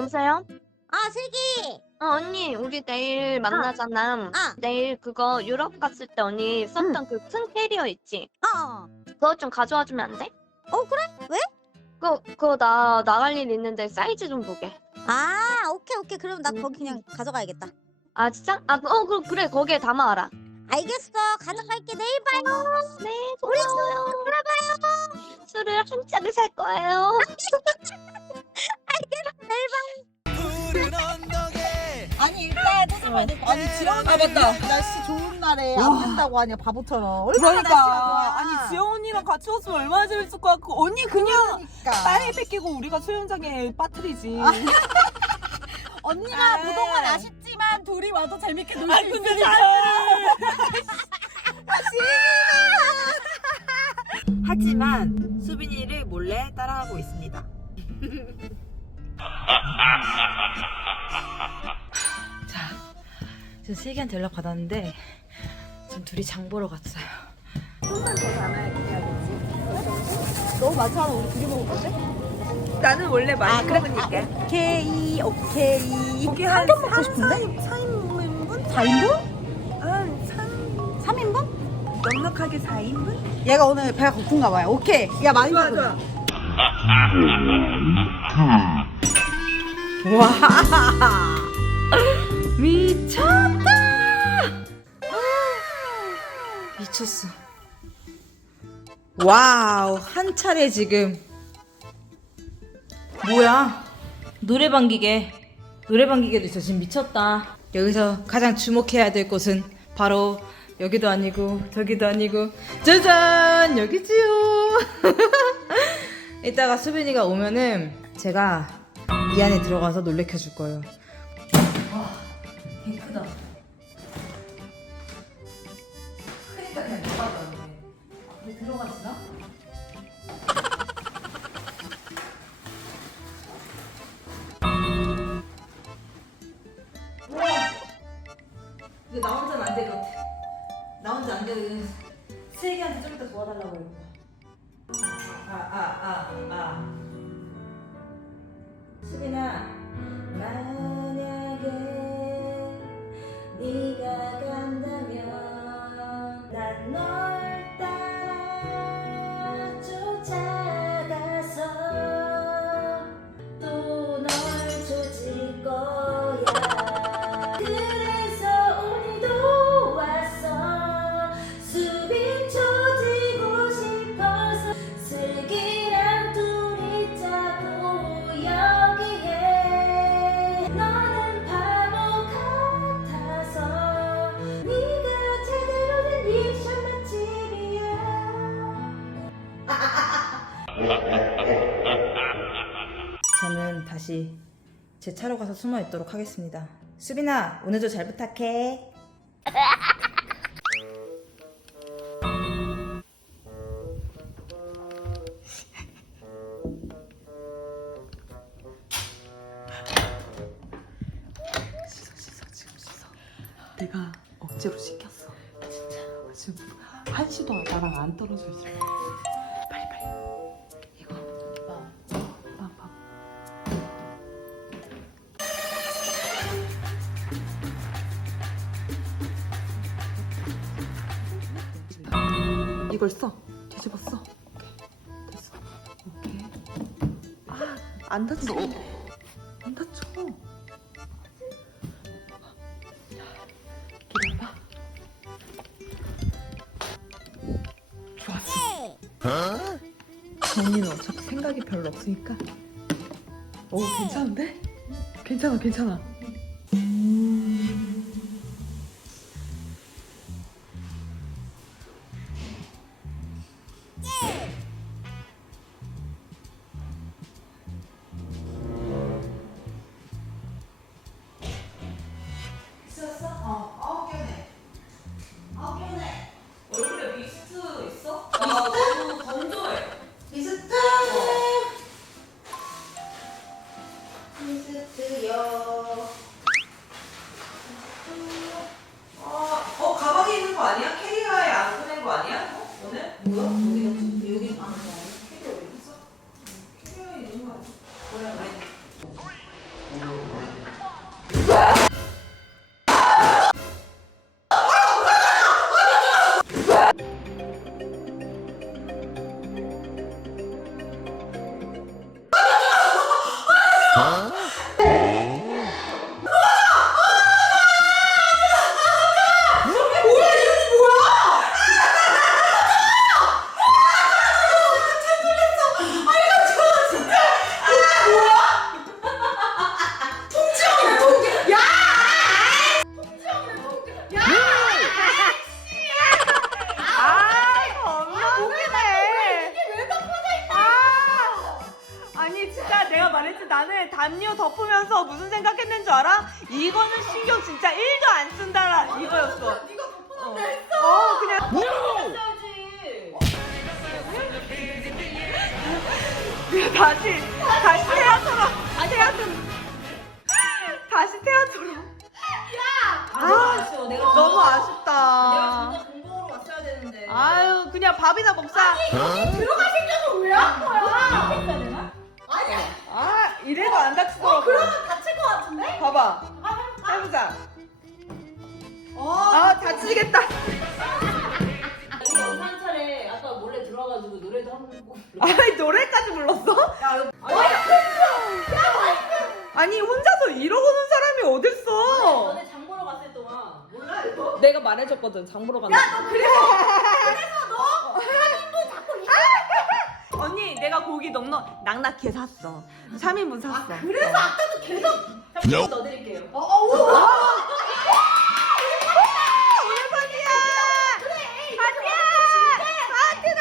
여보세요? 아, 슬기! 어, 언니, 우리 내일 만나잖아. 아. 내일 그거 유럽 갔을 때 언니 썼던 그 큰 캐리어 있지? 어. 그거 좀 가져와 주면 안 돼? 어, 그래? 왜? 그거, 그거 나 나갈 일 있는데 사이즈 좀 보게. 아, 오케이, 오케이. 그럼 나 음. 거기 그냥 가져가야겠다. 아, 진짜? 아, 어, 그, 그래, 거기에 담아와라. 알겠어. 가져갈게. 내일 봐요. 네, 고마워요. 들어봐요. 술을 한 짝을 살 거예요. 아, 맞다. 날씨 좋은 날에 와. 안 된다고 하냐 바보처럼. 얼마나 날씨가 좋아. 그러니까 아니 지영 언니랑 같이 왔으면 얼마나 재밌을 것 같고 언니 그냥 그러니까. 빨리 뺏기고 우리가 수영장에 빠뜨리지. 언니가 아. 무동은 아쉽지만 둘이 와도 재밌게 놀 수 있으니까. 하지만 수빈이를 몰래 따라하고 있습니다. 지금 슬기한테 연락 받았는데 지금 둘이 장 보러 갔어요. 너무 많잖아 우리 둘이 먹을 건데. 나는 원래 많이 먹으니까. 오케이 오케이. 고기 한한점 먹고 싶은데? 4인분? 4인분? 한 3, 3인분? 넉넉하게 4인분? 얘가 오늘 배가 고픈가 봐요. 오케이. 야 많이 좋아, 먹어. 와 미쳤다! 미쳤어. 와우 한 차례 지금. 뭐야? 노래방 기계 노래방 기계도 있어. 지금 미쳤다. 여기서 가장 주목해야 될 곳은 바로 여기도 아니고 저기도 아니고. 짜잔! 여기지요! 이따가 수빈이가 오면은 제가 이 안에 들어가서 놀래켜 줄 거예요. 크다. 크니까 그냥 들어가던데. 근데 들어가지나? 우와! 이거 나 혼자는 안 될 것 같아. 나 혼자 안 돼. 슬기한테 좀 이따 도와달라고 해요. 아, 아, 아, 아. 수빈아 만 저는 다시 제 차로 가서 숨어 있도록 하겠습니다 수빈아 오늘도 잘 부탁해 내가 억지로 시켰어. 진짜. 지금 한시도 나랑 안 떨어져 있어. 이걸 써. 뒤집어 써. 오케이. 됐어. 오케이. 아, 안 다쳐. 안 다쳐. 기다려봐. 좋았어. 언니는 어차피 생각이 별로 없으니까. 오, 괜찮은데? 괜찮아, 괜찮아. 음. 안에 담요 덮으면서 무슨 생각했는 줄 알아? 이거는 신경 진짜 1도 안 쓴다라 이거였어. 네가 덮어놓는다 했어. 어 그냥 네가 다시 다시 태아처럼 태아처럼 다시 태아처럼. 아 아쉬워. 내가 너무 내가 아쉽다. 전날 공부하러 왔어야 되는데. 아유 그냥 밥이나 먹자. 아이 래도 안 다치더라고. 그러면 다칠 것 같은데? 봐봐. 해보자. 아 다치겠다. 우리 영상 차례 아까 몰래 들어가지고 노래도 한곡 불러. 아니 노래까지 불렀어? 아니 혼자서 이러고 노는 사람이 어딨어? 전에 장 보러 갔을 동안 몰라 이거? 내가 말해줬거든 장 보러 간다. 야 너 그래서 그래서 고기 넉넉 낙낙해 샀어. 3인분 샀어. 그래서 아까도 계속 잠깐 넣어드릴게요. 어, 어, 오, 오. 우리 파티야! 파티야! 파티다!